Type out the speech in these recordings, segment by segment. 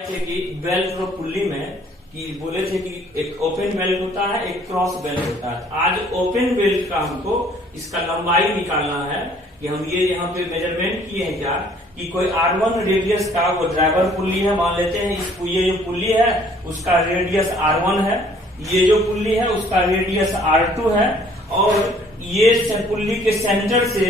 थे कि बेल्ट और पुल्ली में कि बोले थे कि एक ओपन बेल्ट होता है, एक क्रॉस बेल्ट होता है। आज ओपन बेल्ट का हमको इसका लंबाई निकालना है कि हम ये यहाँ पे मेजरमेंट किए हैं क्या कि कोई R1 रेडियस का वो ड्राइवर पुल्ली है, मान लेते हैं ये जो पुल्ली है उसका रेडियस R1 है, ये जो पुल्ली है उसका रेडियस R2 है, और ये पुल्ली के सेंटर से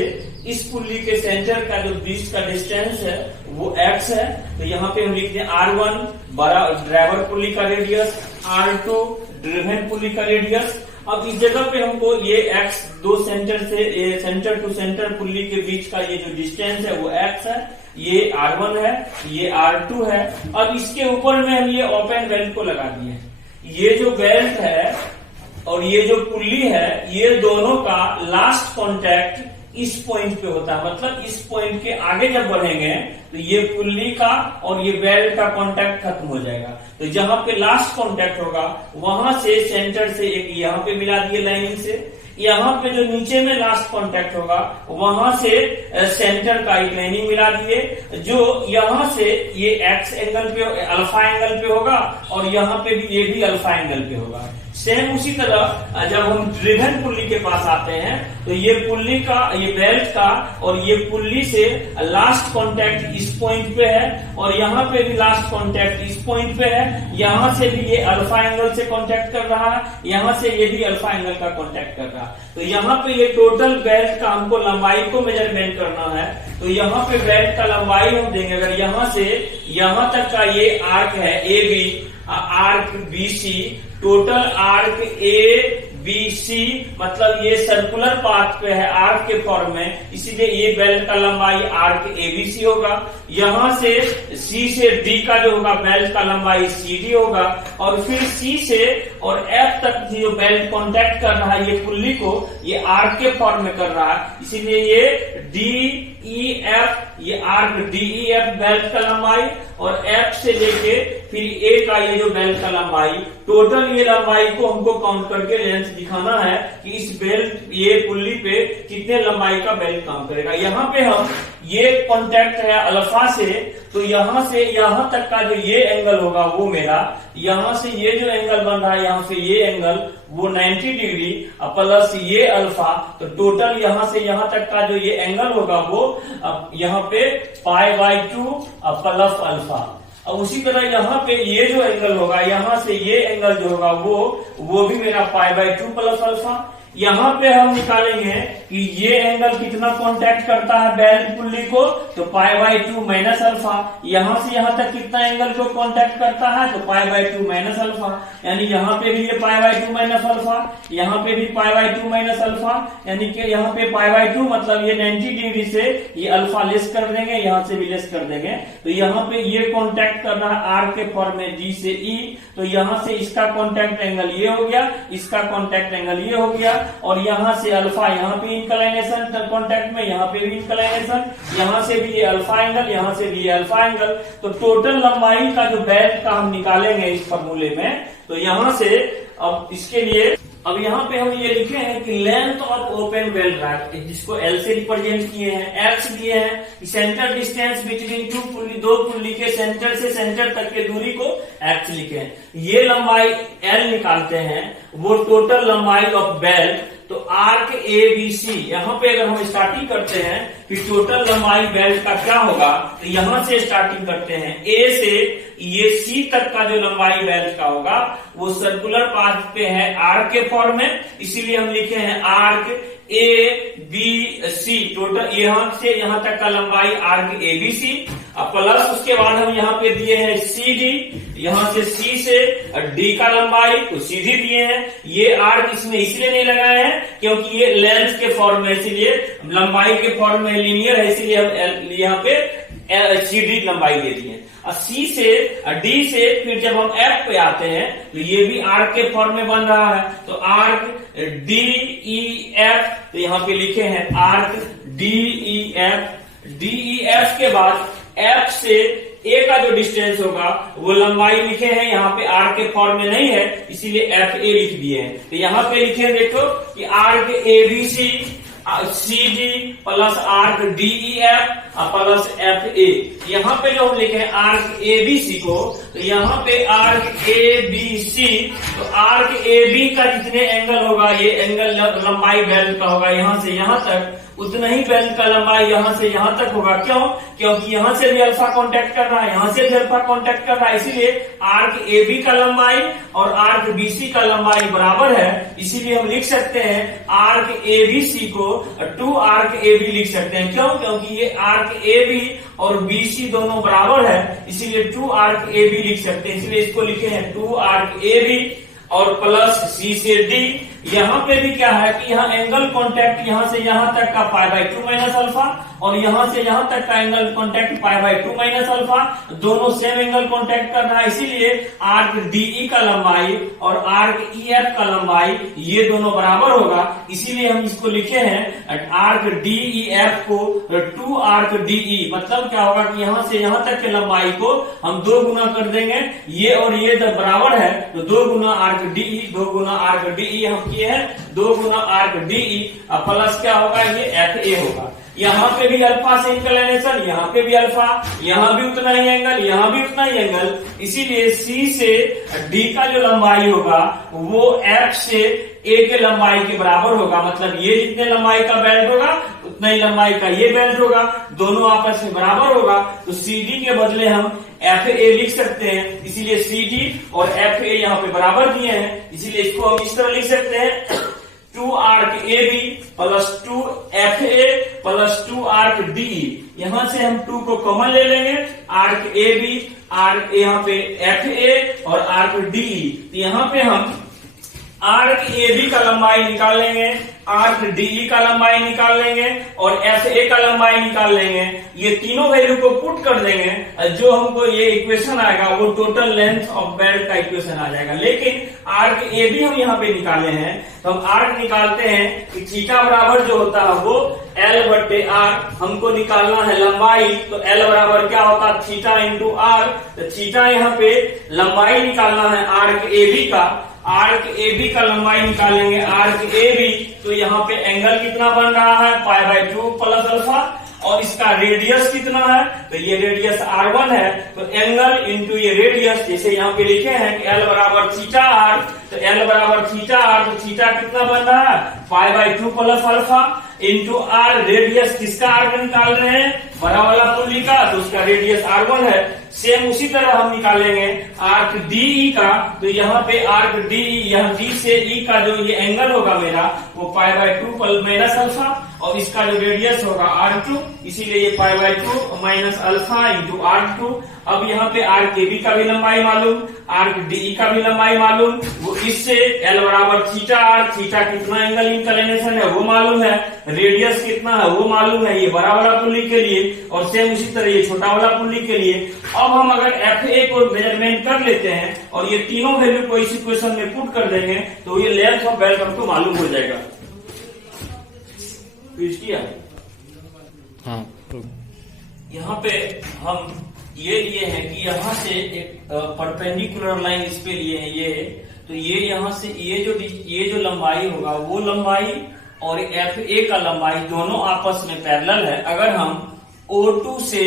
इस पुल्ली के सेंटर का जो बीच का डिस्टेंस है वो x है। तो यहाँ पे हम लिखते हैं R1 बड़ा ड्राइवर पुल्ली का रेडियस, R2 ड्रिवन पुल्ली का रेडियस। अब इस जगह पे हमको ये x दो सेंटर से सेंटर टू सेंटर पुल्ली के बीच का ये जो डिस्टेंस है वो x है, ये R1 है, ये R2 है। अब इसके ऊपर में हम ये ओपन बेल्ट को लगा दिए। ये जो बेल्ट है और ये जो पुल्ली है ये दोनों का लास्ट कांटेक्ट इस पॉइंट पे होता है, मतलब इस पॉइंट के आगे जब बढ़ेंगे तो ये पुल्ली का और ये बेल्ट का कांटेक्ट खत्म हो जाएगा। तो जहां पे लास्ट कांटेक्ट होगा वहां से सेंटर से एक यहाँ पे मिला दिए लाइनिंग से, यहाँ पे जो नीचे में लास्ट कांटेक्ट होगा वहां से सेंटर का एक लाइनिंग मिला दिए, जो यहाँ से ये एक्स एंगल पे अल्फा एंगल पे होगा और यहाँ पे भी ये भी अल्फा एंगल पे होगा। सेम उसी तरह जब हम ड्रिवन पुल्ली के पास आते हैं तो ये पुल्ली का ये बेल्ट का और ये पुल्ली से लास्ट कांटेक्ट इस पॉइंट पे है और यहाँ पे भी लास्ट कांटेक्ट इस पॉइंट पे है। यहाँ से भी ये अल्फा एंगल से कांटेक्ट कर रहा है, यहाँ से ये भी अल्फा एंगल का कांटेक्ट कर रहा है। तो यहाँ पे ये टोटल बेल्ट का हमको लंबाई को मेजरमेंट करना है। तो यहाँ पे बेल्ट का लंबाई हम देंगे, अगर यहाँ से यहाँ तक का ये आर्क है A B, arc B C, total arc A B C, मतलब ये सर्कुलर पाथ पे है आर्क के फॉर्म में, इसीलिए ये बेल्ट का लंबाई आर्क एबीसी होगा। यहाँ से सी से डी का जो होगा बेल्ट का लंबाई सी डी होगा, और फिर सी से और एफ तक जो बेल्ट कांटेक्ट कर रहा है ये पुल्ली को ये आर्क के फॉर्म में कर रहा है, इसीलिए ये डी ई एफ, ये arc D E F belt का लंबाई, और एफ से लेके फिर ए का ये जो बेल्ट का लंबाई, टोटल ये लंबाई को हमको काउंट करके लेंथ दिखाना है कि इस बेल्ट ये पुल्ली पे कितने लंबाई का बेल्ट काम करेगा। यहाँ पे हम ये कांटेक्ट है अल्फा से, तो यहाँ से यहाँ तक का जो ये एंगल होगा वो मेरा, यहाँ से ये जो एंगल बन रहा है यहाँ से ये एंगल वो 90 डिग्री प्लस ये अल्फा, तो टोटल यहाँ से यहाँ तक का जो ये एंगल होगा वो यहाँ पे π/2 प्लस अल्फा। अब उसी तरह यहाँ पे ये जो एंगल होगा यहाँ से ये एंगल जो होगा वो भी मेरा π/2 प्लस अल्फा। यहाँ पे हम निकालेंगे कि ये एंगल कितना कांटेक्ट करता है बेल्ट पुल्ली को, तो π/2 माइनस अल्फा। यहाँ से यहाँ तक कितना एंगल को कांटेक्ट करता है, तो π/2 माइनस अल्फा, यानी यहाँ पे भी ये π/2 माइनस अल्फा, यहाँ पे भी π/2 माइनस अल्फा, यानी कि यहाँ पे π/2 मतलब ये 90 डिग्री से ये अल्फा लेस कर देंगे, यहाँ से भी लेस कर देंगे। तो यहाँ पे ये कांटेक्ट कर रहा है आर के फॉर्म में डी से ई, तो यहाँ से इसका कांटेक्ट एंगल ये हो गया, इसका कांटेक्ट एंगल ये हो गया, और यहाँ से अल्फा यहाँ पे इंक्लाइनेशन कांटेक्ट में, यहाँ पे भी इंक्लाइनेशन, यहाँ से भी ये अल्फा एंगल, यहाँ से भी ये अल्फा एंगल। तो टोटल लंबाई का जो बेल्ट का हम निकालेंगे इस फॉर्मूले में, तो यहाँ से अब इसके लिए अब यहाँ पे हम ये लिखे हैं कि length of open belt rack, जिसको एल से रिप्रेजेंट किए हैं, एक्स दिए हैं, सेंटर डिस्टेंस बिटवीन दो पुल्ली के सेंटर से सेंटर तक के दूरी को एक्स लिखे हैं। ये लंबाई एल निकालते हैं, वो टोटल लंबाई ऑफ बेल्ट। तो आर्क ए बी सी, यहाँ पे अगर हम स्टार्टिंग करते हैं कि टोटल लंबाई बेल्ट का क्या होगा, तो यहाँ से स्टार्टिंग करते हैं ए से ये सी तक का जो लंबाई बेल्ट का होगा वो सर्कुलर पाथ पे है आर्क के फॉर्म में, इसीलिए हम लिखे हैं arc A B C, total यहाँ से यहाँ तक का लंबाई arc A B C, plus उसके बाद हम यहाँ पे दिए हैं सी डी, यहाँ से सी से डी का लंबाई तो सीधी दिए हैं। ये आर्क इसमें इसलिए नहीं लगाए हैं क्योंकि ये लेंथ के फॉर्म में, इसीलिए लंबाई के फॉर्म में लीनियर है, इसीलिए हम यहाँ पे सी डी लंबाई दे दिए। सी से डी से फिर जब हम एफ पे आते हैं तो ये भी आर्क के फॉर्म में बन रहा है, तो आर्क डी ई एफ, तो यहाँ पे लिखे हैं arc D E F. D E F के बाद एफ से ए का जो डिस्टेंस होगा वो लंबाई लिखे हैं, यहाँ पे आर्क के फॉर्म में नहीं है इसीलिए एफ ए लिख दिए हैं। तो यहाँ पे लिखे देखो कि arc A B C C D plus arc D E F plus F A. यहाँ पे जो हम लिखे हैं आर्क ए बी सी को, तो यहाँ पे आर्क ए बी सी, तो आर्क ए बी का जितने एंगल होगा, ये एंगल लंबाई बेल्ट का होगा यहाँ से यहाँ तक, उतना ही बेल्ट का लंबाई यहाँ से यहाँ तक होगा। क्यों? क्योंकि यहाँ से भी अल्फा कांटेक्ट कर रहा है, यहाँ से भी अल्फा कांटेक्ट कर रहा है, इसीलिए आर्क ए बी का लंबाई और आर्क बी सी का लंबाई बराबर है। इसीलिए हम लिख सकते हैं आर्क ए बी सी को 2 आर्क ए बी लिख सकते हैं। क्यों? क्योंकि ये आर्क ए बी और बी सी दोनों बराबर है, इसीलिए 2 आर्क ए बी लिख सकते हैं। इसलिए इसको लिखे हैं 2 आर्क ए बी और प्लस सी से डी। यहाँ पे भी क्या है कि यहाँ एंगल कॉन्टैक्ट यहाँ से यहाँ तक का π/2 माइनस अल्फा और यहाँ से यहाँ तक का एंगल कॉन्टैक्ट π/2 माइनस अल्फा, दोनों सेम एंगल कॉन्टैक्ट कर रहा है। इसीलिए आर्क डीई का लंबाई और आर्क ई एफ का लंबाई ये दोनों बराबर होगा। इसीलिए हम इसको लिखे हैं आर्क डीई एफ को 2 आर्क डीई। मतलब क्या होगा कि यहाँ से यहाँ तक के लंबाई को हम 2 गुना कर देंगे, ये और ये जब बराबर है तो 2 गुना आर्क डीई, 2 गुना आर्क डीई हम किए हैं 2 गुना आर्क डीई प्लस क्या होगा, ये एफ ए होगा। यहाँ पे भी अल्फा से इंक्लिनेशन, यहाँ पे भी अल्फा, यहाँ भी उतना ही एंगल, यहाँ भी उतना ही एंगल। इसीलिए सी से डी का जो लंबाई होगा वो एफ से ए के लंबाई के बराबर होगा। मतलब ये जितने लंबाई का बेल्ट होगा उतना ही लंबाई का ये बेल्ट होगा, दोनों आपस में बराबर होगा। तो सी डी के बदले हम एफ ए लिख सकते हैं। इसीलिए सी डी और एफ ए यहाँ पे बराबर दिए हैं, इसीलिए इसको हम इस तरह लिख सकते हैं 2 arc A B plus 2 F A plus 2 arc D. यहां से हम 2 को कॉमन ले लेंगे, आर्क ए बी, आर्क यहाँ पे एफ ए और आर्क डी। तो यहाँ पे हम आर्क ए बी का लंबाई निकाल लेंगे, आर्क डीई का लंबाई निकाल लेंगे और एफ ए का लंबाई निकाल लेंगे। ये तीनों वैल्यू को पुट कर देंगे, जो हमको ये इक्वेशन आएगा वो टोटल लेंथ ऑफ बेल्ट का इक्वेशन आ जाएगा। लेकिन आर्क ए बी हम यहाँ पे निकाले हैं, तो हम आर्क निकालते हैं कि थीटा बराबर जो होता है वो एल बट्टे आर। हमको निकालना है लंबाई, तो एल बराबर क्या होता है, थीटा इंटू आर। तो थीटा यहाँ पे लंबाई निकालना है आर्क ए बी का, आर्क ए बी का लंबाई निकालेंगे आर्क ए बी। तो यहाँ पे एंगल कितना बन रहा है, π/2 प्लस अल्फा, और इसका रेडियस कितना है, तो ये रेडियस r1 है। तो एंगल इंटू ये रेडियस, जैसे यहाँ पे लिखे हैं कि एल बराबर थीटा आर, तो एल बराबर थीटा आर, तो थीटा कितना बन रहा है, π/2 plus alpha into r. Radius किसका आर निकाल रहे हैं, बड़ा वाला पुल्ली का, तो उसका रेडियस r1 है। सेम उसी तरह हम निकालेंगे आर्क डीई का, तो यहाँ पे आर्क डीई, यहाँ डी से ई का जो ये एंगल होगा मेरा वो π/2 माइनस अल्फा, और इसका जो रेडियस होगा r2, इसीलिए ये π/2 माइनस अल्फा इंटू r2। अब यहाँ पे आर्क ए बी का भी लंबाई मालूम, आर्क डीई का भी लंबाई मालूम, वो इससे एल बराबर थीटा आर, थीटा कितना एंगल इंक्लिनेशन है वो मालूम है, रेडियस कितना है वो मालूम है, ये बड़ा वाला पुल्ली के लिए, और सेम उसी तरह ये छोटा वाला पुल्ली के लिए। अब हम अगर एफ ए को मेजरमेंट कर लेते हैं और ये तीनों वैल्यू को इस इक्वेशन में पुट कर देंगे, तो ये लेंथ ऑफ बेल्ट हमको मालूम हो जाएगा। किया हाँ, यहाँ पे हम ये लिए हैं कि यहाँ से एक परपेंडिकुलर लाइन इस पे लिए हैं ये, तो ये यहाँ से ये जो लंबाई होगा वो लंबाई और एफ ए का लंबाई दोनों आपस में पैरेलल है। अगर हम O2 से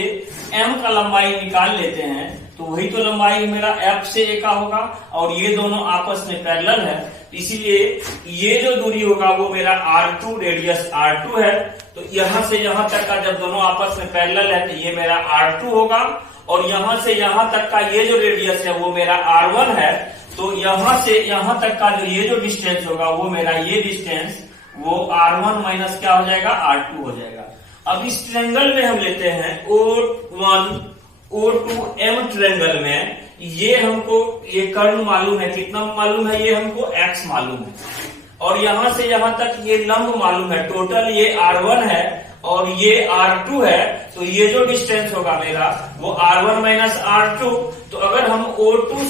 M का लंबाई निकाल लेते हैं तो वही तो लंबाई मेरा F से A का होगा, और ये दोनों आपस में पैरेलल है, इसीलिए ये जो दूरी होगा वो मेरा R2, रेडियस R2 है। तो यहाँ से यहाँ तक का जब दोनों आपस में पैरेलल है तो ये मेरा R2 होगा, और यहाँ से यहाँ तक का ये जो रेडियस है वो मेरा R1 है। तो यहाँ से यहाँ तक का जो ये जो डिस्टेंस होगा वो मेरा ये डिस्टेंस वो R1 माइनस क्या हो जाएगा, R2 हो जाएगा। अब इस ट्रायंगल में हम लेते हैं O1 O2M ट्रायंगल में, ये हमको ये कर्ण मालूम है, कितना मालूम है, ये हमको x मालूम है, और यहाँ से यहाँ तक ये लंब मालूम है, टोटल ये R1 है और ये R2 है। तो ये जो डिस्टेंस होगा मेरा वो R1 माइनस R2। तो अगर हम O2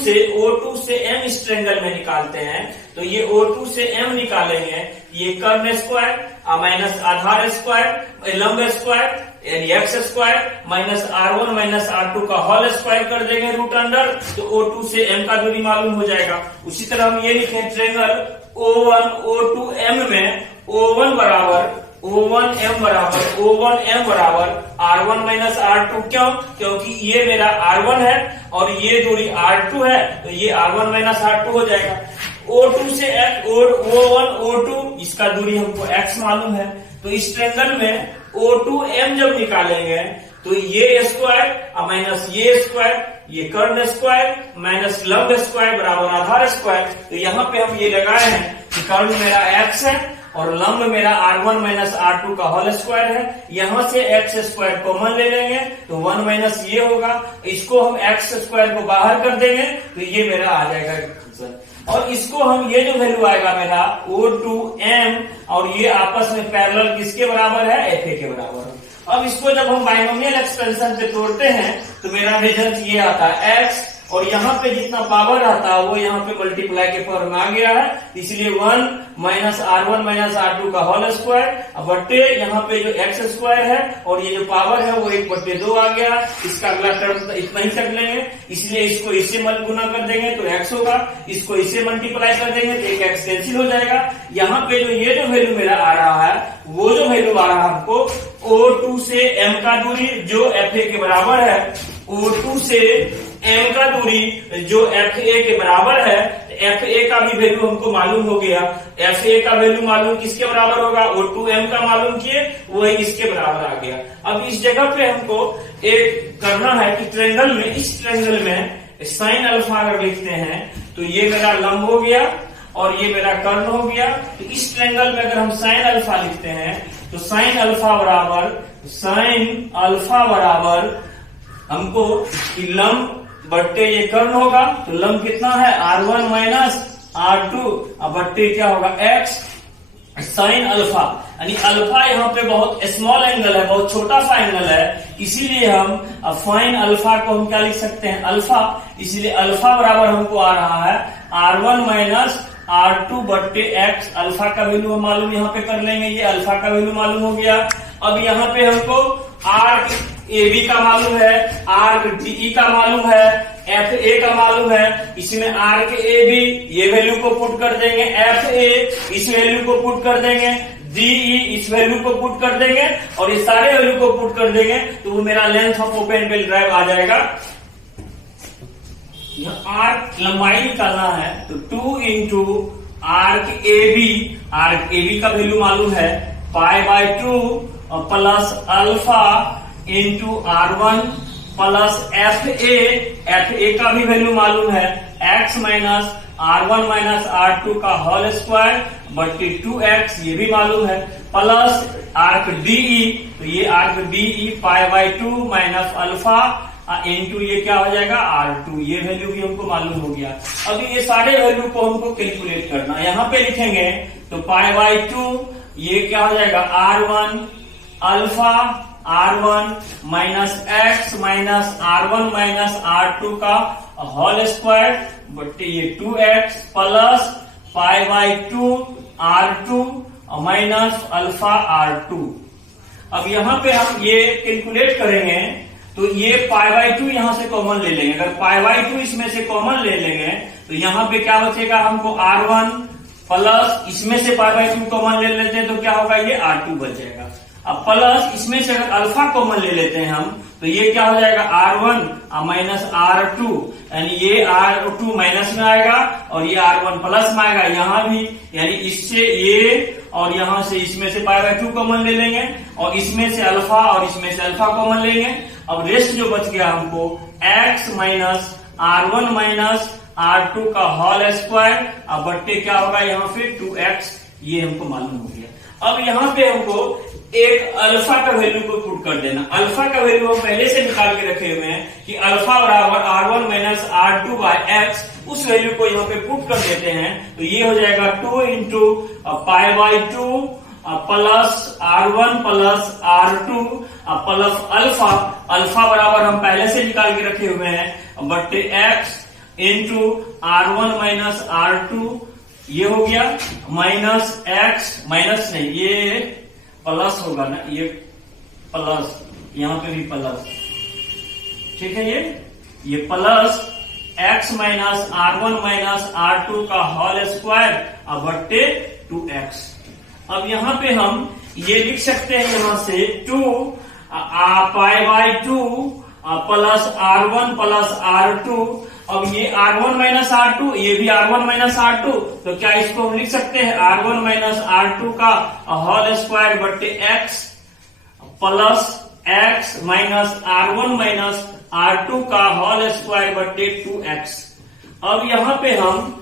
से M इस ट्रायंगल में निकालते हैं तो ये O2 से M निकालेंगे, ये कर्ण स्क्वायर माइनस आधार स्क्वायर लंब स्क्वायर यानी x square minus R1 minus R2 का होल स्क्वायर कर देंगे रूट अंडर, तो O2 से M का दूरी मालूम हो जाएगा। उसी तरह हम ये लिखें ट्रायंगल O1 O2M में O1 बराबर O1m बराबर R1 माइनस R2। क्यों? क्योंकि ये मेरा R1 है और ये दूरी R2 है, तो ये R1 माइनस R2 हो जाएगा। O2 से O1 O2 इसका दूरी हमको x मालूम है, तो इस ट्रायंगल में O2m जब निकालेंगे तो ये स्क्वायर माइनस ये स्क्वायर, ये कर्ण स्क्वायर माइनस लंब स्क्वायर बराबर आधार स्क्वायर। तो यहाँ पे हम ये लगाए हैं कि कर्ण मेरा x है और लंब मेरा R1 माइनस R2 का होल स्क्वायर है। यहाँ से x स्क्वायर कॉमन ले लेंगे तो 1 माइनस ये होगा, इसको हम x स्क्वायर को बाहर कर देंगे तो ये मेरा आ जाएगा आंसर। और इसको हम ये जो वैल्यू आएगा मेरा O2m और ये आपस में पैरेलल किसके बराबर है? FA के बराबर है। अब इसको जब हम बाइनोमियल एक्सपेंशन पे तोड़ते हैं तो मेरा रिजल्ट ये आता है x, और यहाँ पे जितना पावर आता है वो यहाँ पे मल्टीप्लाई के फॉर्म में आ गया है, इसलिए 1 माइनस R1 माइनस R2 का होल स्क्वायर बट्टे यहाँ पे जो x स्क्वायर है और ये जो पावर है वो 1/2 आ गया। इसका अगला टर्म इतना ही कर लेंगे, इसलिए इसको इससे गुना कर देंगे तो x होगा, इसको इससे मल्टीप्लाई कर देंगे तो एक x कैंसिल हो जाएगा। यहाँ पे जो ये जो वैल्यू मेरा आ रहा है वो जो वैल्यू आ रहा है हमको O2 से m का दूरी जो FA के बराबर है, O2 से m का दूरी जो FA के बराबर है, FA का भी वैल्यू हमको मालूम हो गया। FA का वैल्यू मालूम किसके बराबर होगा? O2m का मालूम किए, वही इसके बराबर आ गया। अब इस जगह पे हमको एक करना है कि ट्रायंगल में, इस ट्रायंगल में साइन अल्फा अगर लिखते हैं तो ये मेरा लंब हो गया और ये मेरा कर्ण हो गया। तो इस ट्रायंगल में अगर हम साइन अल्फा लिखते हैं तो साइन अल्फा बराबर हमको लंब बट्टे ये कर्ण होगा, तो लंब कितना है? R1 माइनस R2 बट्टे क्या होगा? x sine alpha. यानी अल्फा यहाँ पे बहुत स्मॉल एंगल है, बहुत छोटा सा एंगल है, इसीलिए हम फाइन अल्फा को हम क्या लिख सकते हैं? अल्फा। इसीलिए अल्फा बराबर हमको आ रहा है R1 माइनस R2 बट्टे x। अल्फा का वैल्यू हम मालूम यहाँ पे कर लेंगे, ये अल्फा का वैल्यू मालूम हो गया। अब यहाँ पे हमको आर्क AB का मालूम है, आर्क DE का मालूम है, FA का मालूम है, इसमें आर्क AB ये वैल्यू को पुट कर देंगे, FA इस वैल्यू को पुट कर देंगे, DE इस वैल्यू को पुट कर देंगे और ये सारे वैल्यू को पुट कर देंगे तो वो मेरा length of open belt drive आ जाएगा। आर्क लंबाई निकालना है तो 2 इंटू आर्क AB का वैल्यू मालूम है π/2 plus alpha into R1 plus FA का भी वैल्यू मालूम है x minus R1 minus R2 का होल स्क्वायर बट्टी 2x ये भी मालूम है, प्लस आर्क DE, तो ये arc DE π/2 minus alpha into ये क्या हो जाएगा? R2, ये वैल्यू भी हमको मालूम हो गया। अभी ये सारे वैल्यू को हमको कैलकुलेट करना, यहाँ पे लिखेंगे तो π/2 ये क्या हो जाएगा? R1 alpha R1 minus x minus R1 minus R2 का होल स्क्वायर बट्टे ये 2x plus π/2 R2 minus alpha R2। अब यहाँ पे हम ये कैलकुलेट करेंगे तो ये π/2 यहाँ से कॉमन ले लेंगे। अगर π/2 इसमें से कॉमन ले लेंगे तो यहाँ पे क्या बचेगा? हमको R1 प्लस इसमें से π/2 कॉमन ले लेते हैं तो क्या होगा? ये R2 बच जाएगा। अब प्लस इसमें से अगर अल्फा कॉमन ले लेते हैं हम तो ये क्या हो जाएगा? R1 माइनस R2, यानी ये R2 माइनस में आएगा और ये R1 प्लस में आएगा यहाँ भी, यानी इससे ये और यहाँ से इसमें से π/2 कॉमन ले लेंगे और इसमें से अल्फा और इसमें से अल्फा कॉमन लेंगे। अब रेस्ट जो बच गया हमको x minus R1 minus R2 का होल स्क्वायर अब बट्टे क्या होगा? यहाँ पे 2x, ये हमको मालूम हो गया। अब यहाँ पे हमको एक अल्फा का वैल्यू को पुट कर देना। अल्फा का वैल्यू हम पहले से निकाल के रखे हुए हैं कि अल्फा बराबर R1 minus R2 by x, उस वैल्यू को यहाँ पे पुट कर देते हैं तो ये हो जाएगा 2 into π/2 plus R1 plus R2 plus alpha. Alpha बराबर हम पहले से निकाल के रखे हुए हैं बट्टे x into R1 minus R2, ये हो गया माइनस x, माइनस नहीं ये प्लस होगा ना, ये प्लस, यहाँ पे भी प्लस, ठीक है, ये plus x minus R1 minus R2 का होल स्क्वायर अब बट्टे 2x। अब यहाँ पे हम ये लिख सकते हैं यहां से 2 pi by 2 plus R1 plus R2। अब ये R1 माइनस R2, ये भी R1 माइनस R2, तो क्या इसको हम लिख सकते हैं R1 माइनस R2 का होल स्क्वायर बट्टे x plus x minus R1 minus R2 का होल स्क्वायर बट्टे 2x। अब यहाँ पे हम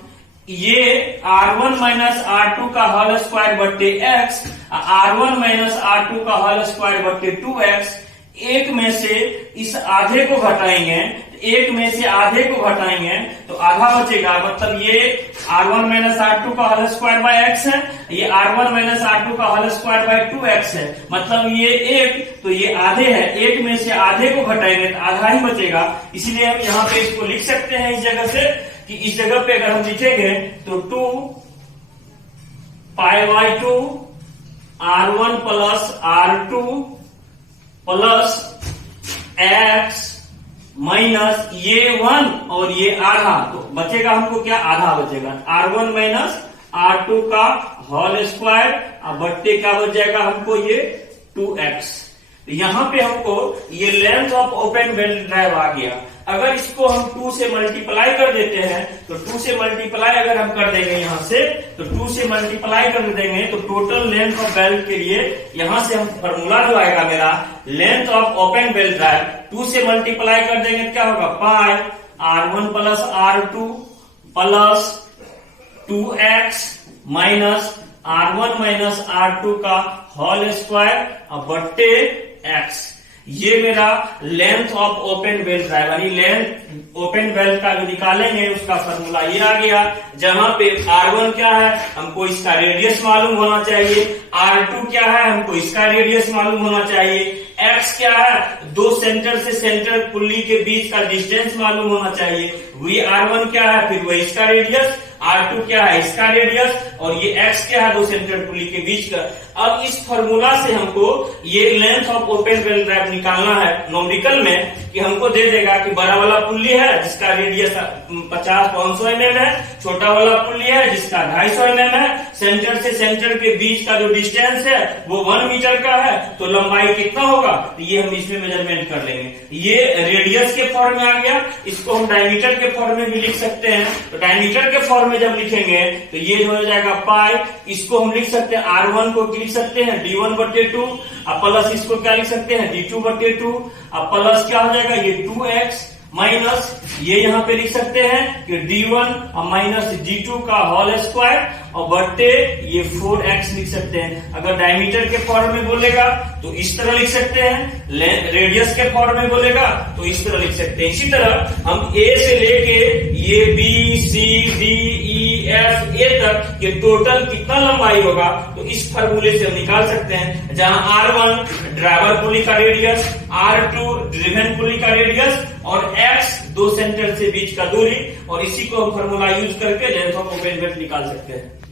ये R1 माइनस R2 का होल स्क्वायर बट्टे x, R1 माइनस R2 का होल स्क्वायर बट्टे 2x, एक में से इस आधे को घटाएंगे, एक में से आधे को घटाएंगे तो आधा बचेगा। मतलब ये R1 माइनस R2 का होल स्क्वायर बाय x है, ये R1 माइनस R2 का होल स्क्वायर बाय 2x है। मतलब ये एक, तो ये आधे है, एक में से आधे को घटाएंगे तो आधा ही बचेगा। इसलिए हम यहाँ पे इसको लिख सकते हैं इस जगह से, कि इस जगह पे अगर हम लिखेंगे तो 2 pi by 2 R1 plus R2 plus x minus ये 1 और ये आधा, तो बचेगा हमको क्या, आधा बचेगा। R1 माइनस R2 का होल स्क्वायर बट्टे क्या बच जाएगा हमको, ये 2x। तो यहाँ पे हमको ये length of open belt drive आ गया। अगर इसको हम 2 से मल्टीप्लाई कर देते हैं, तो 2 से मल्टीप्लाई अगर हम कर देंगे यहाँ से, तो 2 से मल्टीप्लाई कर देंगे तो टोटल लेंथ ऑफ बेल्ट के लिए यहाँ से हम फॉर्मूला जो आएगा मेरा length of open belt drive 2 से मल्टीप्लाई कर देंगे तो क्या होगा, पाई R1 plus R2 plus 2x minus R1 minus R2 का होल स्क्वायर बट्टे x। ये मेरा length of open belt drive, यानी लेंथ ओपन बेल्ट का जो निकालेंगे उसका फॉर्मूला ये आ गया। जहां पे R1 क्या है, हमको इसका रेडियस मालूम होना चाहिए, R2 क्या है, हमको इसका रेडियस मालूम होना चाहिए, x क्या है, दो सेंटर से सेंटर पुल्ली के बीच का डिस्टेंस मालूम होना चाहिए, वही R1 क्या है, फिर वही इसका रेडियस, R2 क्या है, इसका रेडियस, और ये x क्या है, दो सेंटर पुल्ली के बीच का। अब इस फॉर्मूला से हमको ये length of open belt drive निकालना है न्यूमेरिकल में, कि हमको दे देगा कि बड़ा वाला पुल्ली है जिसका रेडियस 50-500 mm है, छोटा वाला पुल्ली है जिसका 250 mm है, सेंटर से सेंटर के बीच का जो डिस्टेंस है वो 1 मीटर का है, तो लंबाई कितना होगा, तो ये हम इसमें मेजरमेंट कर लेंगे। ये रेडियस के फॉर्म में आ गया, इसको हम डायमीटर के फॉर्म में भी लिख सकते हैं। तो डायमीटर के फॉर्म में जब लिखेंगे तो ये हो जाएगा पाई, इसको हम लिख सकते हैं R1 को लिख सकते हैं D1/2, प्लस इसको क्या लिख सकते हैं D2/2, प्लस क्या हो जाएगा ये 2x माइनस ये यहाँ पे लिख सकते हैं कि D1 माइनस D2 का होल स्क्वायर और बट्टे ये 4x लिख सकते हैं। अगर डायमीटर के फॉर्म में बोलेगा तो इस तरह लिख सकते हैं, रेडियस के फॉर्म में बोलेगा तो इस तरह लिख सकते हैं। इसी तरह हम A से लेके ये B C D E F A तक ये टोटल कितना लंबाई होगा, तो इस फॉर्मूले से हम निकाल सकते हैं। जहां R1 ड्राइवर पुली का रेडियस, R2 ड्रिवन पुली का रेडियस और x दो सेंटर से बीच का दूरी, और इसी को हम फॉर्मूला यूज करके लेंथ ऑफ ओपन बेल्ट निकाल सकते हैं।